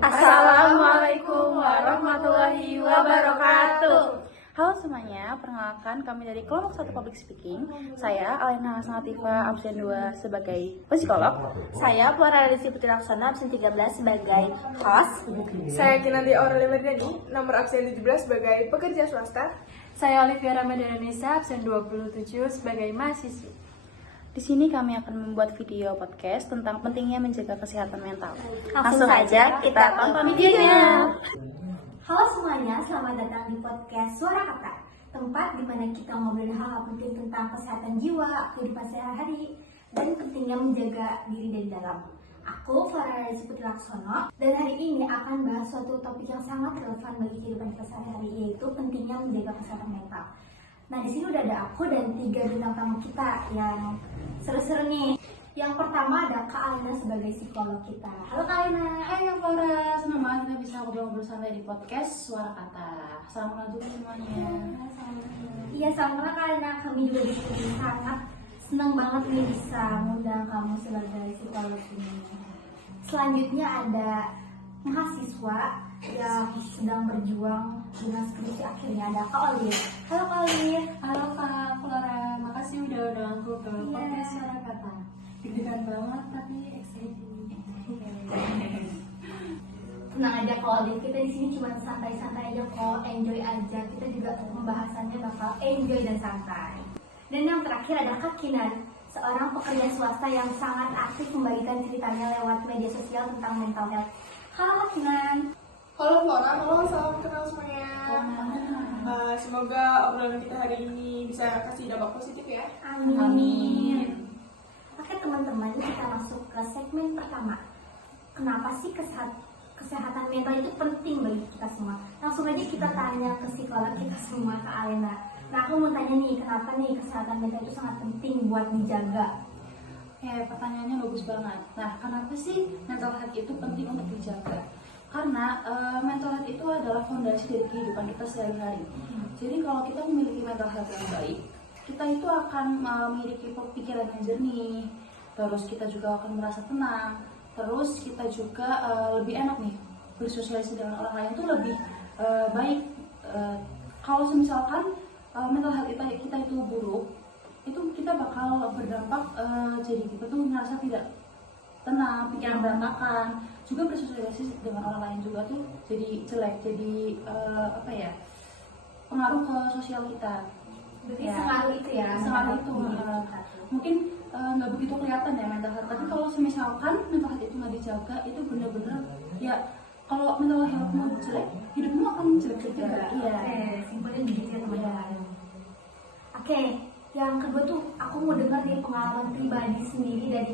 Assalamualaikum warahmatullahi wabarakatuh. Halo semuanya, perkenalkan kami dari kelompok 1 Public Speaking. Saya Alena Hasanativa, absen 2 sebagai psikolog. Saya Flora Radisi Putri Laksana, absen 13 sebagai host. Saya Kinanti Aurelia Merdani, nomor absen 17 sebagai pekerja swasta. Saya Olivia Ramadhanisa, absen 27 sebagai mahasiswi. Di sini kami akan membuat video podcast tentang pentingnya menjaga kesehatan mental. Langsung saja kita tonton videonya. Halo semuanya, selamat datang di podcast Suara Kata, tempat di mana kita ngobrol hal penting tentang kesehatan jiwa, kehidupan sehari-hari, dan pentingnya menjaga diri dari dalam. Aku Flora Radisi Putri Laksana, dan hari ini akan bahas suatu topik yang sangat relevan bagi kehidupan kita sehari-hari, yaitu pentingnya menjaga kesehatan mental. Nah, di sini udah ada aku dan 3 bintang tamu kita yang seru-seru nih. Yang pertama ada Kak Alina sebagai psikolog kita. Halo Kak Alina. Hai Kak Flora, senang banget kita bisa ngobrol-ngobrol santai di podcast Suara Kata. Selamat dulu semuanya. Iya, sama Kak Alina. Kami juga di sini sangat senang banget nih bisa mengundang kamu sebagai psikolog ini. Selanjutnya ada mahasiswa yang sedang berjuang dengan skripsi akhirnya, ada Kak Olive. Halo Kak Olive. Halo Kak Flora, makasih udah undang aku ke podcast Suara Kata. Deg-degan banget tapi excited. Tenang aja Kak Olive, kita di sini cuma santai-santai aja kok, enjoy aja. Kita juga pembahasannya bakal enjoy dan santai. Dan yang terakhir ada Kak Kinan, seorang pekerja swasta yang sangat aktif membagikan ceritanya lewat media sosial tentang mental health. Halo Kak Kinan. Halo Flora, halo, salam kenal semuanya. Semoga obrolan kita hari ini bisa kasih dampak positif ya. Amin. Oke teman-teman, kita masuk ke segmen pertama. Kenapa sih kesehatan mental itu penting bagi kita semua? Langsung aja kita tanya ke psikolog kita semua, Kak Alena. Nah, aku mau tanya nih, kenapa nih kesehatan mental itu sangat penting buat dijaga? Pertanyaannya bagus banget. Nah, kenapa sih mental health itu penting untuk dijaga? Karena mental health itu adalah fondasi dari kehidupan kita sehari-hari. Jadi kalau kita memiliki mental health yang baik, kita itu akan memiliki pikiran yang jernih, terus kita juga akan merasa tenang, terus kita juga lebih enak nih bersosialisasi dengan orang lain itu lebih baik. Kalau misalkan mental health kita itu buruk, itu kita bakal berdampak jadi kita tuh merasa tidak tenang, pikiran berantakan, juga bersosialisasi dengan orang lain juga tuh jadi jelek, jadi pengaruh ke sosial kita. Berarti sengaruh itu ya? Sengaruh itu. Mungkin nggak begitu kelihatan ya mental health, tapi kalau misalkan mental health itu nggak dijaga, itu benar-benar ya kalau mental healthmu jelek, hidupmu akan jelek juga. Iya. Simpelnya begitu ya teman-teman. Oke, yang kedua tuh aku mau dengar nih pengalaman pribadi sendiri dari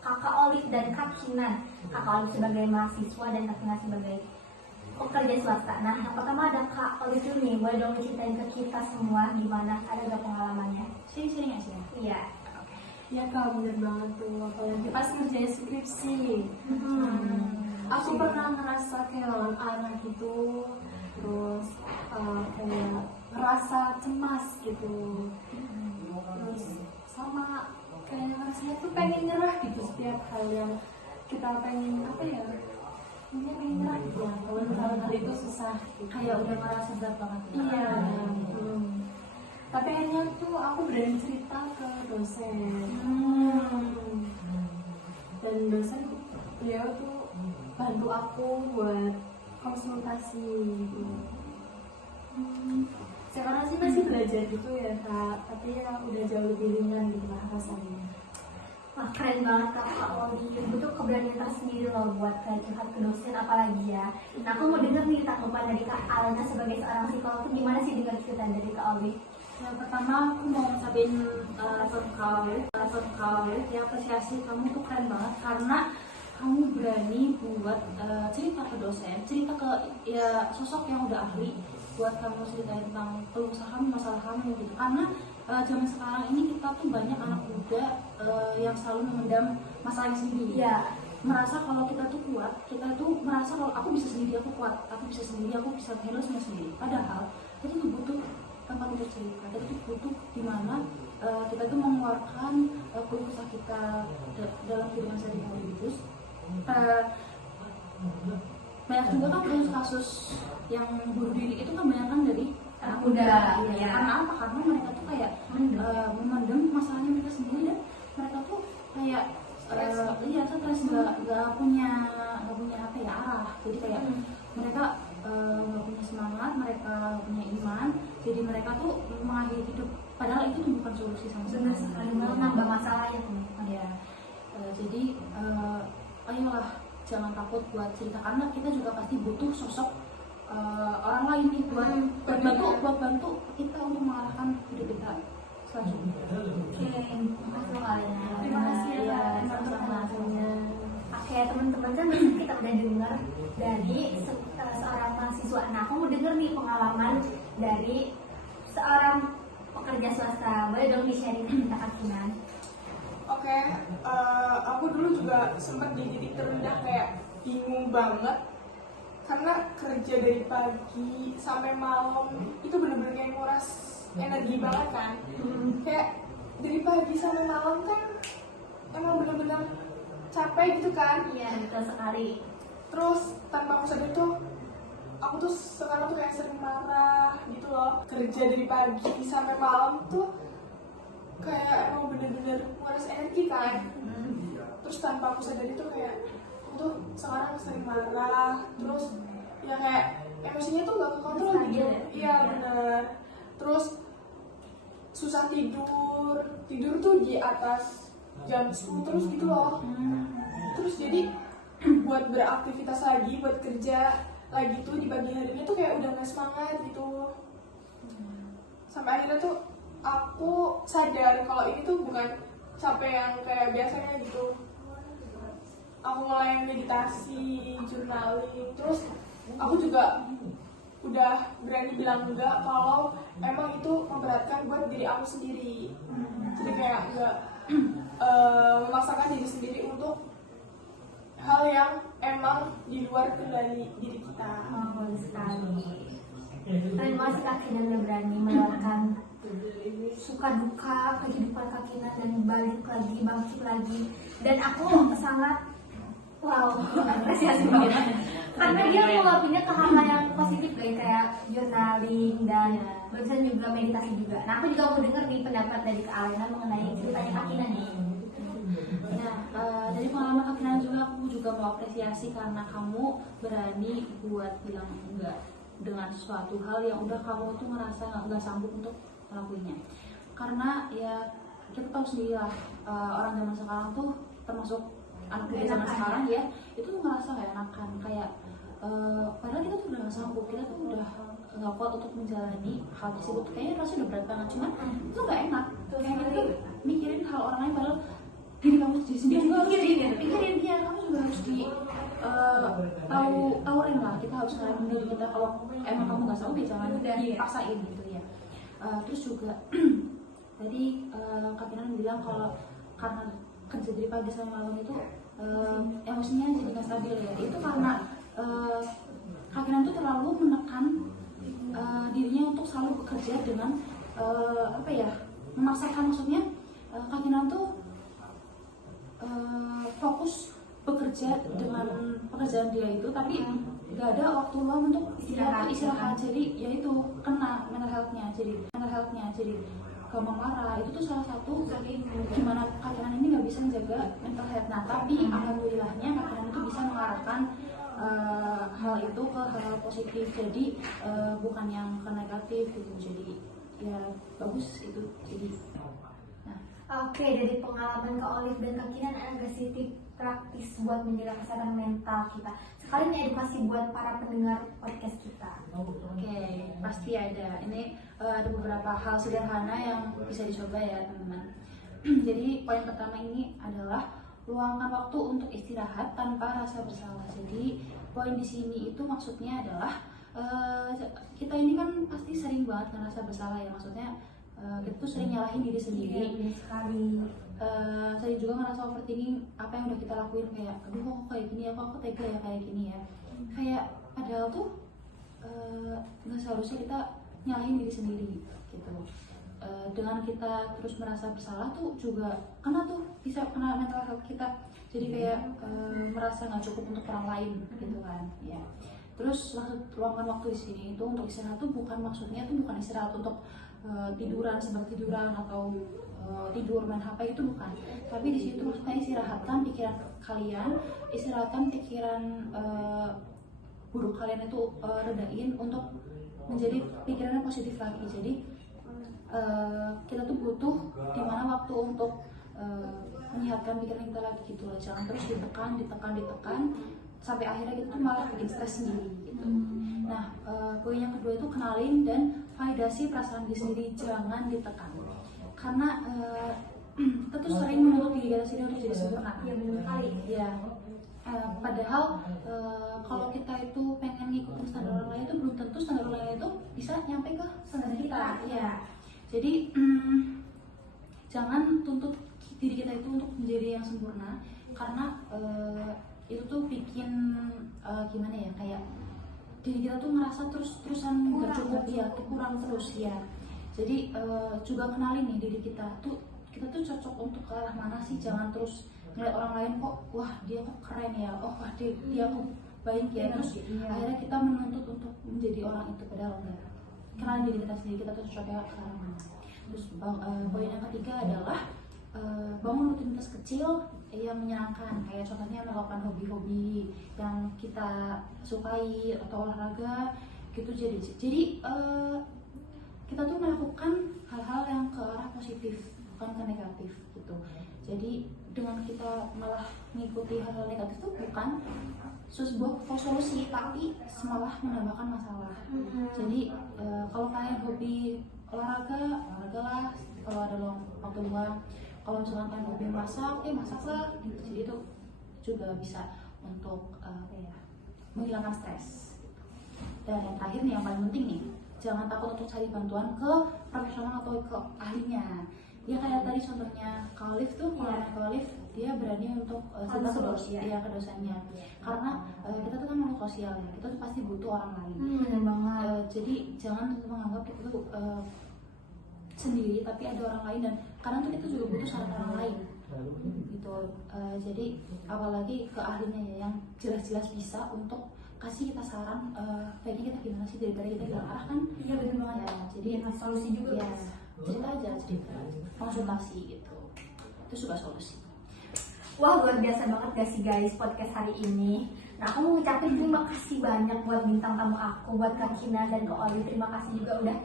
Kakak Olive dan Kak Kinan. Kakak Olive sebagai mahasiswa dan Kak Kinan sebagai pekerja swasta. Nah, yang pertama ada Kak Olive dulu nih. Boleh dong ceritain ke kita semua gimana, ada gak pengalamannya? Sering nggak sih? Iya. Ya Kak, bener banget tuh, apalagi pas ngerjain skripsi. Aku pernah ngerasa kehilangan arah gitu, terus kayak ngerasa cemas gitu, terus sama kayak rasanya tuh pengen nyerah gitu setiap hal yang kita pengen ini pengen nyerah gitu ya, kalau hal itu susah gitu. Kayak udah merasa berat banget. Iya. Tapi akhirnya tuh aku berani cerita ke dosen. Dan dosen beliau tuh bantu aku buat konsultasi gitu. Sekarang sih masih belajar gitu ya Kak, tapi ya udah jauh lebih ringan gitu lah rasanya. Wah, keren banget Kak Olive. Itu keberanian tersendiri loh buat kayak curhat ke dosen apalagi ya. Nah, aku mau denger nih tanggapan dari Kak Alena sebagai seorang psikolog tuh gimana sih dengar cerita dari Kak Olive? Yang pertama aku mau ngucapin ya apresiasi kamu tuh keren banget karena kamu berani buat cerita ke dosen, cerita ke ya sosok yang udah ahli buat kamu ceritain tentang keluh kesah kamu, masalah kamu gitu. Karena zaman sekarang ini kita tuh banyak anak muda yang selalu memendam masalahnya sendiri. Iya. Merasa kalau kita tuh kuat, kita tuh merasa kalau aku bisa sendiri, aku kuat, aku bisa sendiri, aku bisa handle semua sendiri. Padahal kita tuh butuh tempat untuk cerita, kita tuh butuh dimana kita tuh mengeluarkan keluh kesah kita dalam kehidupan sehari-hari. Terus banyak juga kan kasus-kasus yang bunuh diri itu kan banyak kan dari anak muda. Iya. Karena apa? Karena mereka tuh kayak memendam masalahnya mereka sendiri, dan mereka tuh kayak stres, nggak punya apa ya, arah. Jadi kayak mereka nggak punya semangat, mereka nggak punya iman, jadi mereka tuh mengakhiri hidup, padahal itu tuh bukan solusi sama Benar sekali. sekali, malah nambah masalah ya teman-teman. Ya, jadi ayolah jangan takut buat cerita, karena kita juga pasti butuh sosok orang lain nih buat bantu kita untuk mengarahkan hidup kita selanjutnya. Oke, terima kasih kalian. Terima kasih ya, sama-sama. sama-sama. Oke teman-teman, kan kita udah dengar dari seorang mahasiswa. Nah, aku mau denger nih pengalaman dari seorang pekerja swasta. Boleh dong di-sharing kita Kak Kinan? Oke, aku dulu juga sempat di titik terendah kayak bingung banget karena kerja dari pagi sampai malam itu bener-bener kayak nguras energi banget kan. Kayak dari pagi sampai malam kan emang bener-bener capek gitu kan. Iya, betul sekali. Terus tanpa aku sadar tuh aku tuh sekarang tuh kayak sering marah gitu loh. Kerja dari pagi sampai malam tuh kayak emang bener-bener nguras energi kan. Terus tanpa aku sadar itu kayak aku tuh sekarang sering marah, terus ya kayak emosinya tuh gak kekontrol gitu. Iya bener. Terus susah tidur tuh di atas jam 10 terus gitu loh. Terus jadi buat beraktivitas lagi, buat kerja lagi tuh di pagi harinya tuh kayak udah gak semangat gitu. Sampai akhirnya tuh aku sadar kalau ini tuh bukan capek yang kayak biasanya gitu. Aku mulai meditasi, journaling, terus aku juga udah berani bilang enggak kalau emang itu memberatkan buat diri aku sendiri. Jadi kayak enggak memaksakan diri sendiri untuk hal yang emang di luar kendali diri kita. Bagus sekali. Terima kasih Kak Kinan udah berani melewatkan suka duka kehidupan Kak Kinan dan bangkit lagi. Dan aku sangat apresiasi banget karena dia mengelapinya ke hal yang positif kayak journaling dan barusan juga meditasi juga. Nah, aku juga mau denger nih pendapat dari Kak Alena mengenai ceritanya Kak Kinan nih. Nah, dari pengalaman Kak Kinan juga aku juga mau apresiasi karena kamu berani buat bilang enggak dengan suatu hal yang udah kamu tuh ngerasa nggak sanggup untuk melakukannya. Karena ya kita tahu sendiri lah, orang zaman sekarang tuh termasuk anak muda zaman sekarang ya, itu tuh ngerasa gak enakan, kayak padahal kita tuh udah gak sanggup, kita tuh udah gak kuat untuk menjalani hal tersebut, kayaknya rasanya udah berat banget, cuman itu gak enak, kayak kita tuh mikirin hal orang lain, padahal diri kamu sendiri juga harus pikirin dia, kamu juga harus di taurin lah, kita harus ngalamin diri kita. Kalau emang kamu gak sanggup ya jangan dipaksain gitu ya. Terus juga tadi Kak Kinan bilang kalau karena kerja dari pagi sampai malam itu emosinya jadi nggak stabil ya. Itu karena Kak Kinan tuh terlalu menekan dirinya untuk selalu bekerja dengan memaksakan, maksudnya Kak Kinan tuh fokus bekerja dengan pekerjaan dia itu, tapi nggak ada waktu luang untuk istirahat. Jadi ya itu kena mental health-nya, jadi gampang marah. Itu tuh salah satu gimana Kak Kinan ini nggak bisa menjaga mental health. Nah, tapi alhamdulillahnya Kak Kinan itu bisa mengarahkan hal itu ke hal positif, jadi bukan yang ke negatif gitu. Jadi ya bagus itu. Jadi Oke, dari pengalaman Kak Olive dan Kak Kinan ada nggak sih tips praktis buat menjaga kesehatan mental kita? Sekalian edukasi buat para pendengar podcast kita. Oke, pasti ada. Ini ada beberapa hal sederhana yang bisa dicoba ya teman-teman. Jadi poin pertama ini adalah luangkan waktu untuk istirahat tanpa rasa bersalah. Jadi poin di sini itu maksudnya adalah kita ini kan pasti sering banget ngerasa bersalah ya, maksudnya kita tuh sering nyalahin diri sendiri. Saya juga ngerasa overthinking apa yang udah kita lakuin, kayak aduh kok kayak gini ya, kok aku tega ya kayak gini ya, kayak padahal tuh nggak seharusnya kita nyalahin diri sendiri gitu. dengan kita terus merasa bersalah tuh juga bisa kena mental health kita, jadi kayak merasa nggak cukup untuk orang lain gitu kan ya. Terus luangkan waktu di sini itu untuk istirahat tuh maksudnya tuh bukan istirahat untuk tiduran atau tidur main HP, itu bukan, tapi di situ maksudnya istirahatkan pikiran kalian, istirahatkan pikiran buruk kalian itu redain untuk menjadi pikirannya positif lagi. Jadi kita tuh butuh dimana waktu untuk menyehatkan pikiran kita lagi gitu loh. Jangan terus ditekan sampai akhirnya kita tuh malah bikin stres sendiri gitu. Nah, poin yang kedua itu kenalin dan validasi perasaan diri sendiri, jangan ditekan. Karena kita tuh sering menuntut diri kita sendiri untuk jadi sempurna. Iya benar kali. Ya. Padahal kalau kita itu pengen ngikutin standar orang lain itu belum tentu standar orang lain itu bisa nyampe ke standar kita. Ya. Jadi jangan tuntut diri kita itu untuk menjadi yang sempurna, karena itu tuh bikin gimana ya, kayak diri kita tuh ngerasa terusan nggak cukup ya, kurang terus ya. Jadi juga kenalin nih diri kita tuh cocok untuk ke arah mana sih. Jangan terus ngeliat orang lain kok, wah dia kok keren ya, oh wah dia kok baik ya, terus akhirnya kita menuntut untuk menjadi orang itu, padahal enggak. Kenalin diri kita sendiri, kita tuh cocoknya ke arah mana. Terus poin yang ketiga adalah bangun rutinitas kecil yang menyenangkan, kayak contohnya melakukan hobi-hobi yang kita sukai atau olahraga gitu. Jadi kita tuh melakukan hal-hal yang ke arah positif, bukan ke negatif gitu. Jadi dengan kita malah mengikuti hal-hal negatif itu bukan sebuah solusi, tapi malah menambahkan masalah. Jadi kalau kalian hobi olahraga lah, kalau ada waktu luang. Kalau misalkan kalian hobi masak, masaklah gitu. Jadi itu juga bisa untuk menghilangkan stres. Dan yang terakhir nih, yang paling penting nih, jangan takut untuk cari bantuan ke profesional atau ke ahlinya. Ya kayak tadi contohnya Kak Olive tuh, Kak Olive dia berani untuk cerita ke dosennya. Karena kita tuh kan makhluk sosial ya, kita tuh pasti butuh orang lain. Benar banget. Jadi jangan menganggap kita tuh sendiri, tapi ada orang lain, dan kadang tuh kita juga butuh saran orang lain gitu. Jadi apalagi ke ahlinya ya, yang jelas-jelas bisa untuk kasih kita saran baiknya kita gimana sih daripada kita hilang arah kan. Iya benar banget. Ya, jadi ngasih solusi juga ya, guys. cerita konsultasi gitu, itu juga solusi. Wah, luar biasa banget gak sih guys podcast hari ini. Nah, aku mau ngucapin terima kasih banyak buat bintang tamu aku, buat Kak Kina dan Kak Oli. Terima kasih juga udah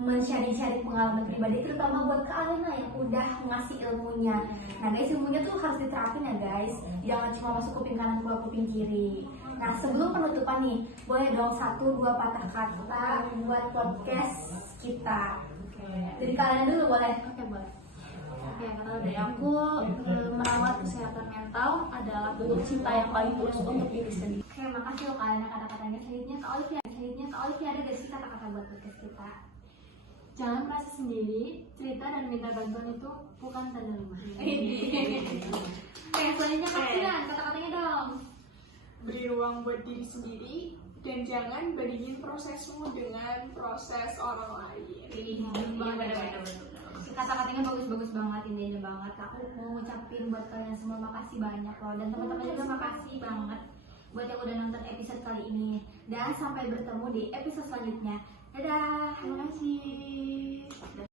men-sharing pengalaman pribadi, terutama buat Kak Alena yang udah ngasih ilmunya. Nah guys, ilmunya tuh harus diterapin ya guys, jangan cuma masuk kuping kanan keluar kuping kiri. Nah sebelum penutupan nih, boleh dong 1-2 patah kata buat podcast kita. Dari kalian dulu boleh? Oke, boleh. Oke, kata dari aku, merawat kesehatan mental adalah bentuk cinta yang paling tulus untuk diri sendiri. Oke, makasih loh kalian kata-katanya. Selanjutnya Kak Olive ada gak sih kata-kata buat podcast kita? Jangan merasa sendiri, cerita dan minta bantuan itu bukan tanda lemah. Oke, selanjutnya Kak Kiran, kata-katanya dong. Beri ruang buat diri sendiri dan jangan bandingin prosesmu dengan proses orang lain. Bener-bener. Kata-katanya bagus-bagus banget, intinya banget. Aku mau ngucapin buat kalian semua makasih banyak loh, dan teman-teman juga makasih banget buat yang udah nonton episode kali ini. Dan sampai bertemu di episode selanjutnya. Dadah, terima kasih.